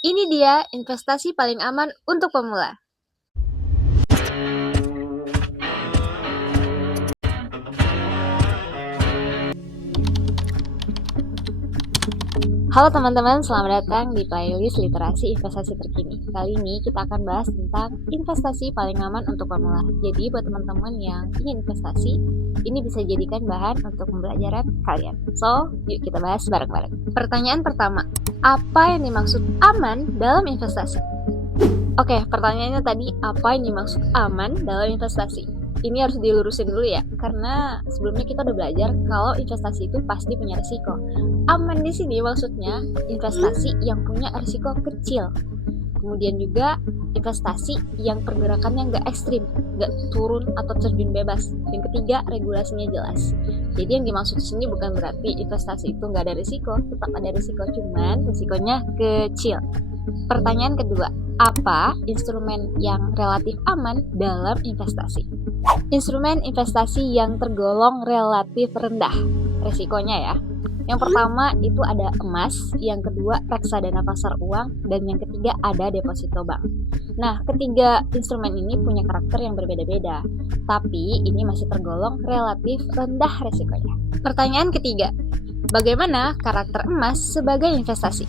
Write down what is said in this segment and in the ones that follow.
Ini dia investasi paling aman untuk pemula. Halo teman-teman, selamat datang di playlist literasi investasi terkini. Kali ini kita akan bahas tentang investasi paling aman untuk pemula. Jadi buat teman-teman yang ingin investasi, ini bisa jadikan bahan untuk pembelajaran kalian. So, yuk kita bahas bareng-bareng. Pertanyaan pertama, apa yang dimaksud aman dalam investasi? Oke, pertanyaannya tadi, apa yang dimaksud aman dalam investasi? Ini harus dilurusin dulu ya, karena sebelumnya kita udah belajar kalau investasi itu pasti punya risiko. Aman di sini maksudnya investasi yang punya risiko kecil. Kemudian juga investasi yang pergerakannya nggak ekstrim, nggak turun atau terjun bebas. Yang ketiga, regulasinya jelas. Jadi yang dimaksud di sini bukan berarti investasi itu nggak ada risiko, tetap ada risiko, cuman risikonya kecil. Pertanyaan kedua, apa instrumen yang relatif aman dalam investasi? Instrumen investasi yang tergolong relatif rendah risikonya ya. Yang pertama itu ada emas, yang kedua reksadana pasar uang, dan yang ketiga ada deposito bank. Nah, ketiga instrumen ini punya karakter yang berbeda-beda, tapi ini masih tergolong relatif rendah risikonya. Pertanyaan ketiga, bagaimana karakter emas sebagai investasi?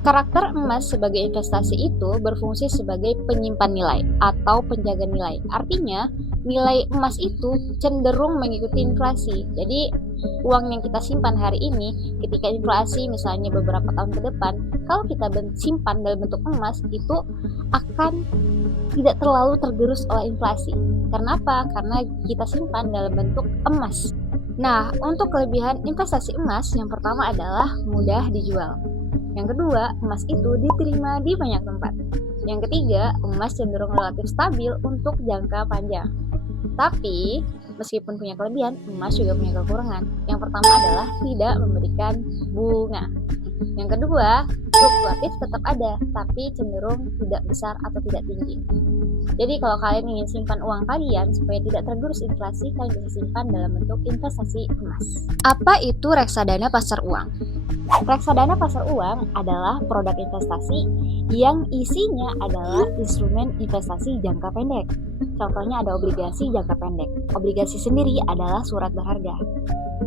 Karakter emas sebagai investasi itu berfungsi sebagai penyimpan nilai atau penjaga nilai. Artinya, nilai emas itu cenderung mengikuti inflasi. Jadi, uang yang kita simpan hari ini, ketika inflasi misalnya beberapa tahun ke depan, kalau kita simpan dalam bentuk emas, itu akan tidak terlalu tergerus oleh inflasi. Karena apa? Karena kita simpan dalam bentuk emas. Nah, untuk kelebihan investasi emas, yang pertama adalah mudah dijual. Yang kedua, emas itu diterima di banyak tempat. Yang ketiga, emas cenderung relatif stabil untuk jangka panjang. Tapi, meskipun punya kelebihan, emas juga punya kekurangan. Yang pertama adalah tidak memberikan bunga. Yang kedua, fluktuatif tetap ada, tapi cenderung tidak besar atau tidak tinggi. Jadi kalau kalian ingin simpan uang kalian supaya tidak tergerus inflasi, kalian bisa simpan dalam bentuk investasi emas. Apa itu reksadana pasar uang? Reksadana pasar uang adalah produk investasi yang isinya adalah instrumen investasi jangka pendek. Contohnya ada obligasi jangka pendek. Obligasi sendiri adalah surat berharga.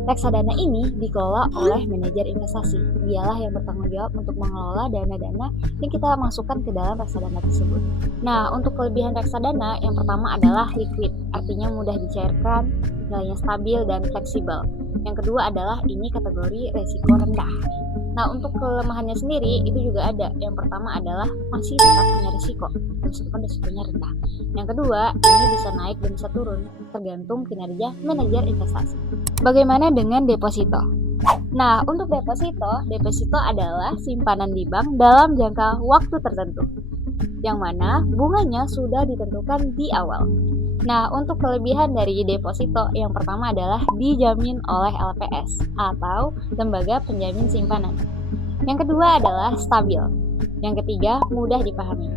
Reksadana ini dikelola oleh manajer investasi. Dialah yang bertanggung jawab untuk mengelola dana-dana yang kita masukkan ke dalam reksadana tersebut. Nah, untuk kelebihan reksadana yang pertama adalah liquid, artinya mudah dicairkan, nilainya stabil dan fleksibel. Yang kedua adalah ini kategori resiko rendah. Nah, untuk kelemahannya sendiri itu juga ada. Yang pertama adalah masih tetap punya risiko, meskipun risikonya rendah. Yang kedua, ini bisa naik dan bisa turun, tergantung kinerja manajer investasi. Bagaimana dengan deposito? Nah, untuk deposito adalah simpanan di bank dalam jangka waktu tertentu, yang mana bunganya sudah ditentukan di awal. Nah, untuk kelebihan dari deposito yang pertama adalah dijamin oleh LPS atau lembaga penjamin simpanan. Yang kedua adalah stabil. Yang ketiga, mudah dipahami.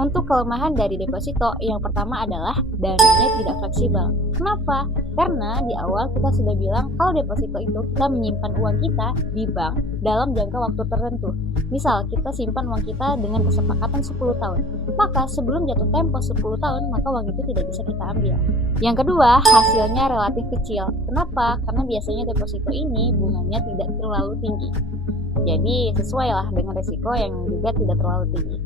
Untuk kelemahan dari deposito yang pertama adalah dananya tidak fleksibel. Kenapa? Karena di awal kita sudah bilang kalau deposito itu kita menyimpan uang kita di bank dalam jangka waktu tertentu. Misal kita simpan uang kita dengan kesepakatan 10 tahun. Maka sebelum jatuh tempo 10 tahun, maka uang itu tidak bisa kita ambil. Yang kedua, hasilnya relatif kecil. Kenapa? Karena biasanya deposito ini bunganya tidak terlalu tinggi. Jadi sesuai lah dengan resiko yang juga tidak terlalu tinggi.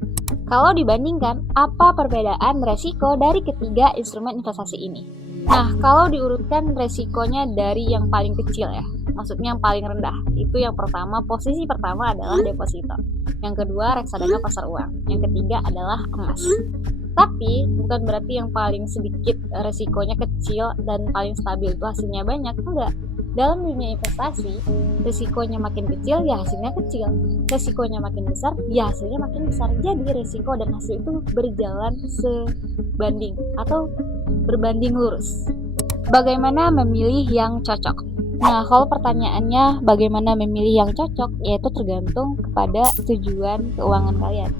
Kalau dibandingkan, apa perbedaan resiko dari ketiga instrumen investasi ini? Nah, kalau diurutkan resikonya dari yang paling kecil ya, maksudnya yang paling rendah, itu yang pertama, posisi pertama adalah deposito. Yang kedua, reksadana pasar uang. Yang ketiga adalah emas. Tapi, bukan berarti yang paling sedikit resikonya kecil dan paling stabil itu hasilnya banyak, enggak. Dalam dunia investasi, risikonya makin kecil, ya hasilnya kecil. Risikonya makin besar, ya hasilnya makin besar. Jadi risiko dan hasil itu berjalan sebanding atau berbanding lurus. Bagaimana memilih yang cocok? Nah, kalau pertanyaannya bagaimana memilih yang cocok, yaitu tergantung kepada tujuan keuangan kalian.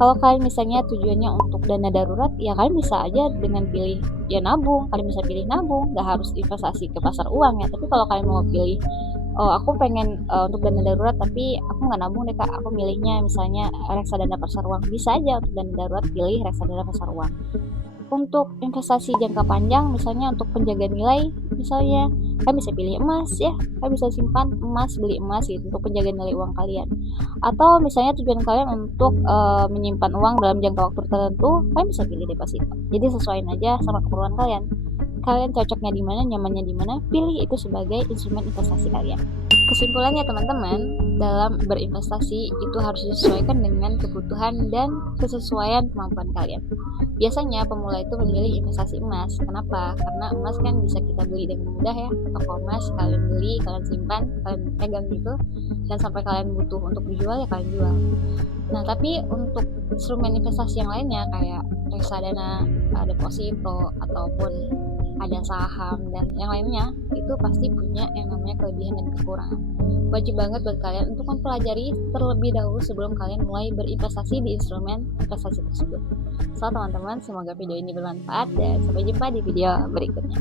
Kalau kalian misalnya tujuannya untuk dana darurat, ya kalian bisa aja dengan pilih ya nabung. Kalian bisa pilih nabung, nggak harus investasi ke pasar uang ya. Tapi kalau kalian mau pilih oh aku pengen untuk dana darurat tapi aku nggak nabung deh kak, aku milihnya misalnya reksadana pasar uang. Bisa aja untuk dana darurat pilih reksadana pasar uang. Untuk investasi jangka panjang misalnya untuk penjaga nilai, misalnya kan bisa pilih emas ya, kan bisa simpan emas, beli emas gitu untuk penjaga nilai uang kalian. Atau misalnya tujuan kalian untuk menyimpan uang dalam jangka waktu tertentu, kalian bisa pilih deposito. Jadi sesuaiin aja sama keperluan kalian. Kalian cocoknya di mana, nyamannya di mana, pilih itu sebagai instrumen investasi kalian. Kesimpulannya teman-teman, dalam berinvestasi itu harus disesuaikan dengan kebutuhan dan kesesuaian kemampuan kalian. Biasanya pemula itu memilih investasi emas. Kenapa? Karena emas kan bisa kita beli dengan mudah ya, ke toko emas, kalian beli, kalian simpan, kalian pegang gitu, dan sampai kalian butuh untuk dijual ya kalian jual. Nah, tapi untuk instrumen investasi yang lainnya kayak reksadana, deposito, ataupun ada saham dan yang lainnya, itu pasti punya yang namanya kelebihan dan kekurangan. Wajib banget buat kalian untuk mempelajari terlebih dahulu sebelum kalian mulai berinvestasi di instrumen investasi tersebut. So teman-teman, semoga video ini bermanfaat dan sampai jumpa di video berikutnya.